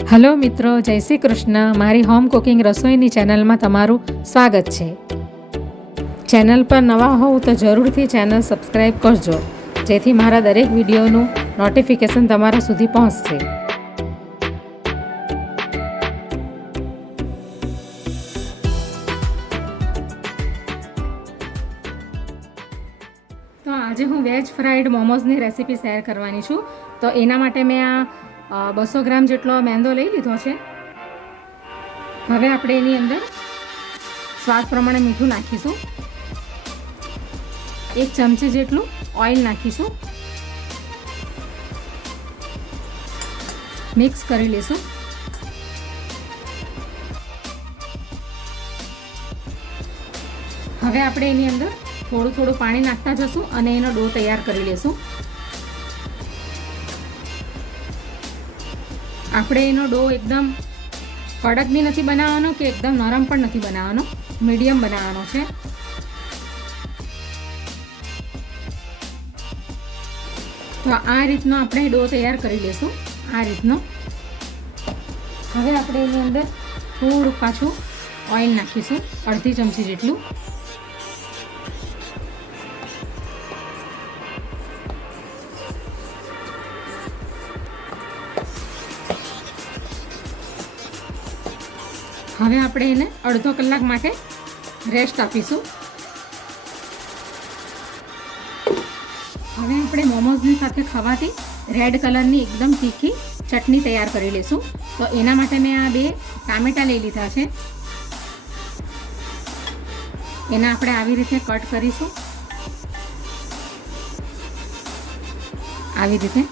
Hello મિત્રો, જય શ્રી કૃષ્ણ. મારી હોમ કુકિંગ રસોઈની ચેનલમાં તમારું સ્વાગત છે. ચેનલ પર નવા હોવ તો જરૂરથી ચેનલ સબસ્ક્રાઈબ કરજો, જેથી મારા દરેક વિડીયોનું નોટિફિકેશન તમારા સુધી પહોંચશે. તો આજે હું વેજ ફ્રાઈડ મોમોઝની રેસીપી શેર કરવાની છું. તો એના માટે મેં આ 200 ગ્રામ જેટલો મેંદો લઈ લીધો છે. હવે આપણે એની અંદર સ્વાદ પ્રમાણે મીઠું નાખીશું. 1 ચમચી જેટલું ઓઇલ નાખીશું. મિક્સ કરી લઈશું. હવે આપણે એની અંદર થોડું પાણી નાખતા જશું અને એનો ડો તૈયાર કરી લઈશું. આપણે એનો ડો એકદમ કડક બી નથી બનાવવાનો કે એકદમ નરમ પણ નથી બનાવવાનો, મીડિયમ બનાવવાનો છે. તો આ રીતનો આપણે ડો તૈયાર કરી લઈશું, આ રીતનો. હવે આપણે એની અંદર થોડું પાછું ઓઇલ નાખીશું, 1/2 ચમચી જેટલું. હવે આપણે એને અડધો કલાક માટે રેસ્ટ આપીશું. હવે આપણે મોમોઝની સાથે ખાવાથી રેડ કલરની એકદમ તીખી ચટણી તૈયાર કરી લઈશું. તો એના માટે મેં આ 2 ટામેટાં લઈ લીધા છે. એને આપણે આવી રીતે કટ કરીશું, આવી રીતે.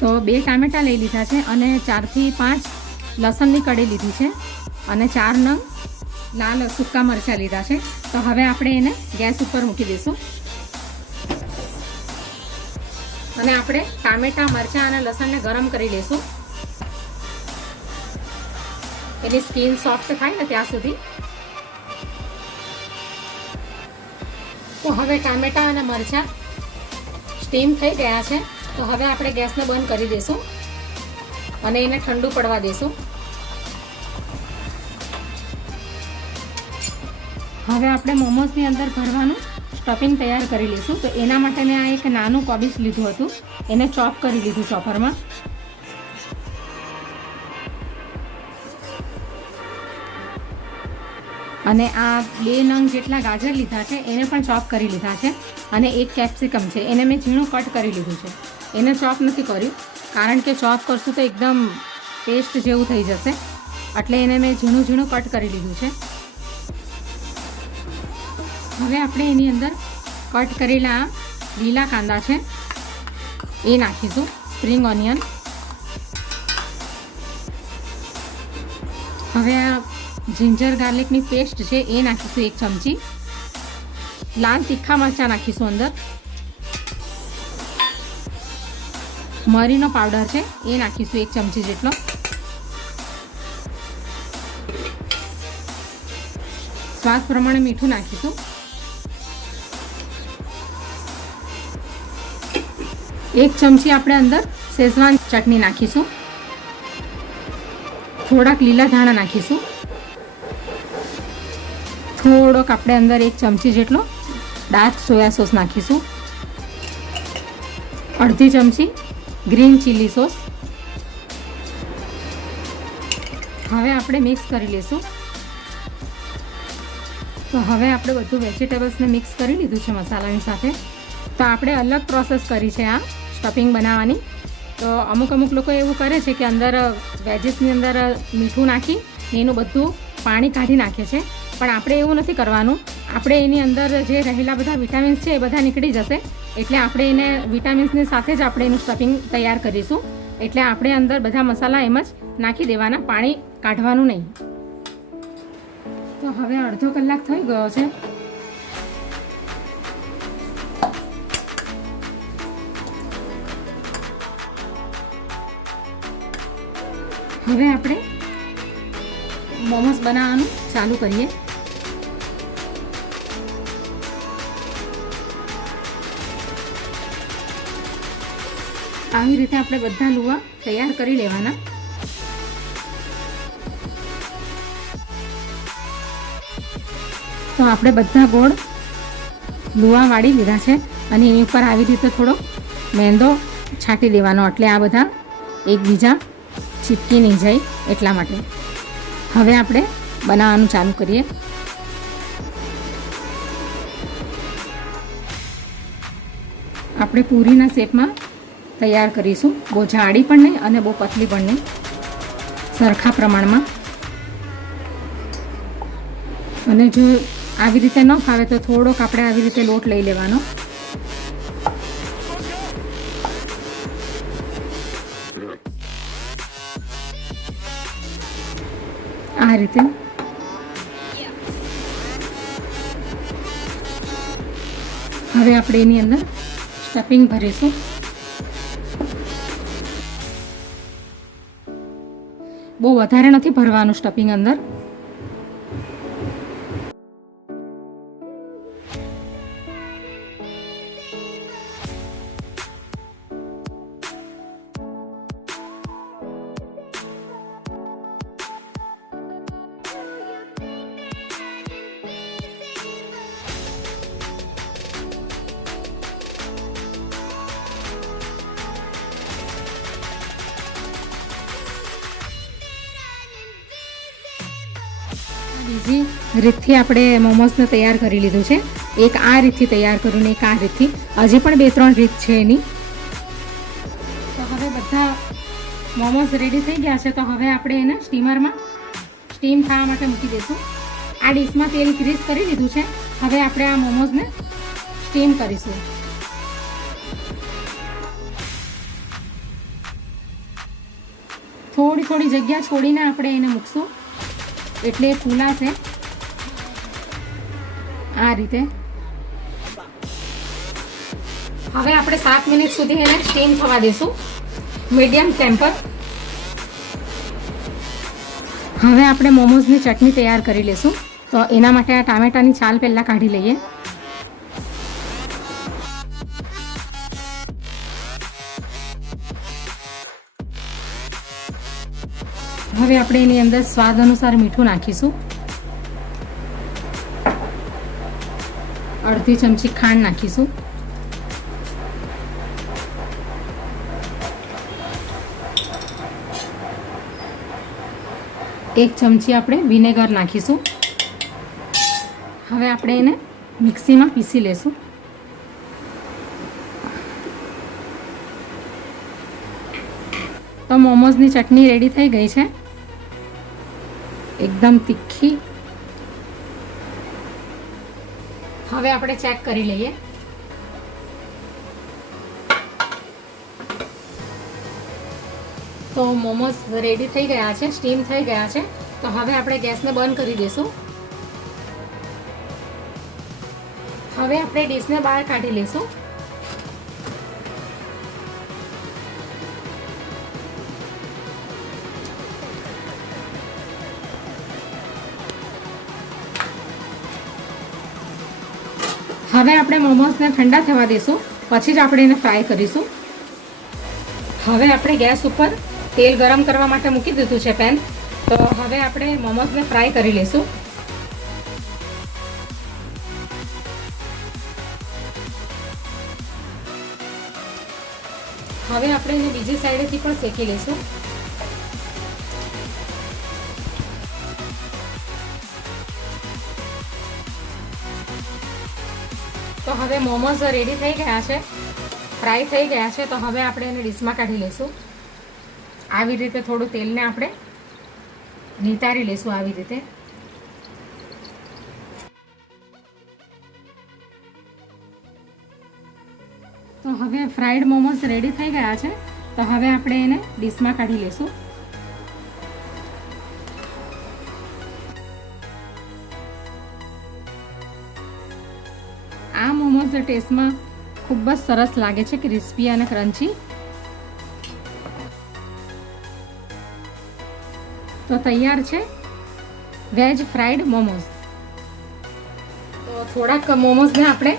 તો 2 ટામેટાં લઈ લીધા છે અને 4 થી 5 લસણની કળી લીધી છે અને 4 નંગ લાલ સૂકા મરચાં લીધા છે. તો હવે આપણે એને ગેસ ઉપર મૂકી દઈશું અને આપણે ટામેટાં, મરચાં અને લસણને ગરમ કરી લઈશું. એની સ્કિન સોફ્ટ થાય ને ત્યાં સુધી. તો હવે ટામેટાં અને મરચાં સ્ટીમ થઈ ગયા છે. તો હવે આપણે ગેસને બંધ કરી દઈશું અને એને ઠંડુ પડવા દઈશું. હવે આપણે મોમોઝની અંદર ભરવાનું સ્ટફિંગ તૈયાર કરી લઈશું. તો એના માટે મેં આ એક નાનું કોબીજ લીધું હતું, એને ચોપ કરી લીધું ચોપરમાં. અને આ 2 નંગ જેટલા ગાજર લીધા છે, એને પણ ચોપ કરી લીધા છે. અને 1 કેપ્સિકમ છે, એને મેં ઝીણું કટ કરી લીધું છે. એને ચોપ નથી કર્યું કારણ કે ચોપ કરશું તો એકદમ પેસ્ટ જેવું થઈ જશે, એટલે એને મેં ઝીણું કટ કરી લીધું છે. હવે આપણે એની અંદર કટ કરેલા લીલા કાંદા છે એ નાખીશું, સ્પ્રિંગ ઓનિયન. હવે આ જિંજર ગાર્લિકની પેસ્ટ છે એ નાખીશું 1 ચમચી. લાલ તીખા મરચાં નાખીશું અંદર. મરીનો પાવડર છે એ નાખીશું 1 ચમચી જેટલો. સ્વાદ પ્રમાણે મીઠું નાખીશું. 1 ચમચી આપણે અંદર શેઝવાન ચટણી નાખીશું. થોડાક લીલા ધાણા નાખીશું. થોડોક આપણે અંદર 1 ચમચી જેટલો ડાર્ક સોયા સોસ નાખીશું. 1/2 ચમચી ગ્રીન ચીલી સોસ. હવે આપણે મિક્સ કરી લઈશું. તો હવે આપણે બધું વેજીટેબલ્સને મિક્સ કરી લીધું છે મસાલાની સાથે. તો આપણે અલગ પ્રોસેસ કરી છે આ સ્ટફિંગ બનાવવાની. તો અમુક લોકો એવું કરે છે કે અંદર વેજીસની અંદર મીઠું નાખી એનું બધું પાણી કાઢી નાખે છે, પણ આપણે એવું નથી કરવાનું. આપણે એની અંદર જે રહેલા બધા વિટામિન્સ છે એ બધા નીકળી જશે, એટલે આપણે એને વિટામિન્સની સાથે જ આપણે એનું સ્ટફિંગ તૈયાર કરીશું. એટલે આપણે અંદર બધા મસાલા એમ જ નાખી દેવાના, પાણી કાઢવાનું નહીં. તો હવે અડધો કલાક થઈ ગયો છે. હવે આપણે મોમોસ બનાવવાનું ચાલુ કરીએ. આવી રીતે આપણે બધા લુવા તૈયાર કરી લેવાના. તો આપણે બધા ગોળ લુવા વાળી લીધા છે અને એની ઉપર આવી રીતે થોડો મેંદો છાંટી દેવાનો, એટલે આ બધા એકબીજા ચીપકી નહીં જાય એટલા માટે. હવે આપણે બનાવવાનું ચાલુ કરીએ. આપણે પૂરીના શેપમાં તૈયાર કરીશું, બહુ જાડી પણ નહીં અને બહુ પતલી પણ નહીં, સરખા પ્રમાણમાં. અને જો આવી રીતે ન ફાવે તો થોડોક આપણે આવી રીતે લોટ લઈ લેવાનો. આ રીતે હવે આપણે એની અંદર સ્ટફિંગ ભરીશું. બહુ વધારે નથી ભરવાનું સ્ટફિંગ અંદર. બીજી રીતથી આપણે મોમોસને તૈયાર કરી લીધું છે. એક આ રીતથી તૈયાર કર્યું ને એક આ રીતથી. હજી પણ 2-3 રીત છે એની. તો હવે બધા મોમોસ રેડી થઈ ગયા છે. તો હવે આપણે એને સ્ટીમરમાં સ્ટીમ થવા માટે મૂકી દઈશું. આ ડીશમાં તેલ ગ્રીસ કરી દીધું છે. હવે આપણે આ મોમોસને સ્ટીમ કરીશું. થોડી જગ્યા છોડીને આપણે એને મૂકશું એટલે ફૂલાશે. આ રીતે હવે આપણે 7 મિનિટ સુધી એને સ્ટીમ થવા દઈશું મીડિયમ ફ્લેમ પર. હવે આપણે મોમોઝની ચટણી તૈયાર કરી લઈશું. તો એના માટે આ ટામેટાની છાલ પહેલાં કાઢી લઈએ. હવે આપણે એની અંદર સ્વાદ અનુસાર મીઠું નાખીશું. અડધી ચમચી ખાંડ નાખીશું. એક ચમચી આપણે વિનેગર નાખીશું. હવે આપણે એને મિક્સીમાં પીસી લેશું. તો મોમોઝની ચટણી રેડી થઈ ગઈ છે, એકદમ તીખી. હવે આપણે ચેક કરી લઈએ. તો મોમોઝ રેડી થઈ ગયા છે, સ્ટીમ થઈ ગયા છે. તો હવે આપણે ગેસને બંધ કરી દઈશું. હવે આપણે ડીશને બહાર કાઢી લઈશું. હવે આપણે મોમોસને ઠંડા થવા દઈશું, પછી જ આપણે એને ફ્રાય કરીશું. હવે આપણે ગેસ ઉપર તેલ ગરમ કરવા માટે મૂકી દીધું છે પેન. તો હવે આપણે મોમોસને ફ્રાય કરી લઈશું. હવે આપણે એને બીજી સાઈડેથી પણ શેકી લઈશું. તો હવે મોમોઝ રેડી થઈ ગયા છે, ફ્રાય થઈ ગયા છે. તો હવે આપણે એને ડીશમાં કાઢી લઈશું. આવી રીતે થોડું તેલને આપણે નિતારી લઈશું. આવી રીતે તો હવે ફ્રાઈડ મોમોઝ રેડી થઈ ગયા છે. તો હવે આપણે એને ડીશમાં કાઢી લઈશું. આ મોમોઝ ટેસ્ટમાં ખૂબ જ સરસ લાગે છે, ક્રિસ્પી અને ક્રન્ચી. તો તૈયાર છે વેજ ફ્રાઈડ મોમોઝ. તો થોડાક મોમોઝને આપણે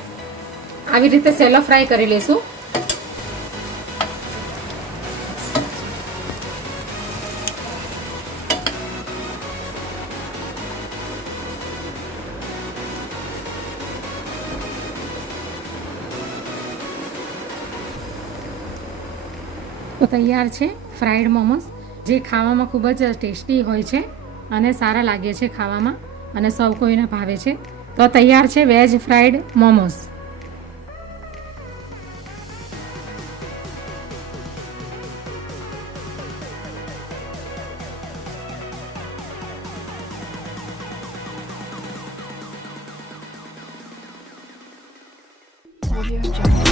આવી રીતે સેલો ફ્રાય કરી લઈશું. તો તૈયાર છે ફ્રાઈડ મોમોસ, જે ખાવામાં ખૂબ જ ટેસ્ટી હોય છે અને સારા લાગે છે ખાવામાં અને સૌ કોઈને ભાવે છે. તો તૈયાર છે veg fried momos. Audio Jungle.